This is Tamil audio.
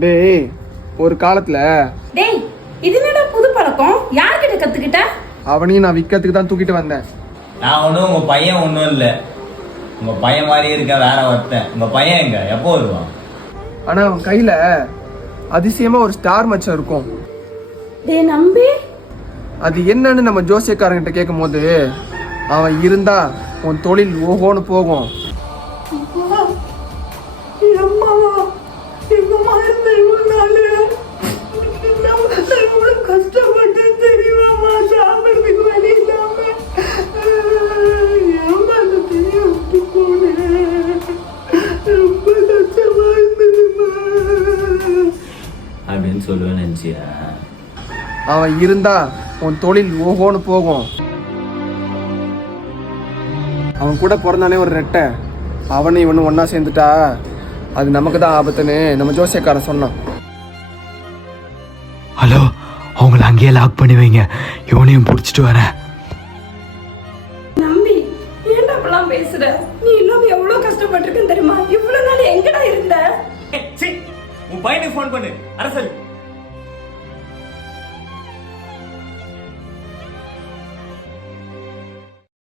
டேய் ஒரு காலத்துல டேய் இது என்னடா புது பழக்கம்? யார்கிட்ட கத்துக்கிட்ட? அவனையும் நான் விற்கிறதுக்கு தான் தூக்கிட்டு வந்தேன். நான் ஒன்றும் உங்க பையன் ஒன்றும் இல்லை. உங்க பையன் மாதிரி இருக்க வேற ஒருத்தன். உங்க பையன் எங்க எப்போ வருவான்? ஆனா அவன் கையில அதிசயமா ஒரு ஸ்டார் மச்சம் இருக்கும். டேய் நம்பி, அது என்னன்னு நம்ம ஜோசியக்காரங்கிட்ட கேட்கும் போது அவன் இருந்தா உன் தொழில் ஓஹோன்னு போகும். கஷ்டப்பட்டு தெரியுமா சாப்பிடுறதுக்கு வழி இல்லாம ரொம்ப கஷ்டமா இருந்ததுமா அப்படின்னு சொல்லுவேன் நினைச்சியா? அவன் இருந்தா உன் தொழில் ஓஹோன்னு போகும். அவன் கூட பிறந்தானே ஒரு ரெட்டை, அவனை இவனு ஒன்னா சேர்ந்துட்டா அது நமக்கு தான் ஆபத்துன்னு நம்ம ஜோசியக்காரன் சொன்னான். ஹலோ, அவங்கள அங்கேயே லாக் பண்ணி வைங்க, இவனையும் பிடிச்சிட்டு வரேன். நம்பி ஏன்டா அப்பெல்லாம் பேசுற? நீ இன்னும் எவ்வளவு கஷ்டப்பட்டிருக்கேன்னு தெரியுமா? இவ்வளவு நாள் எங்கடா இருந்த? உன் பையனுக்கு ஃபோன் பண்ணு அரசல்.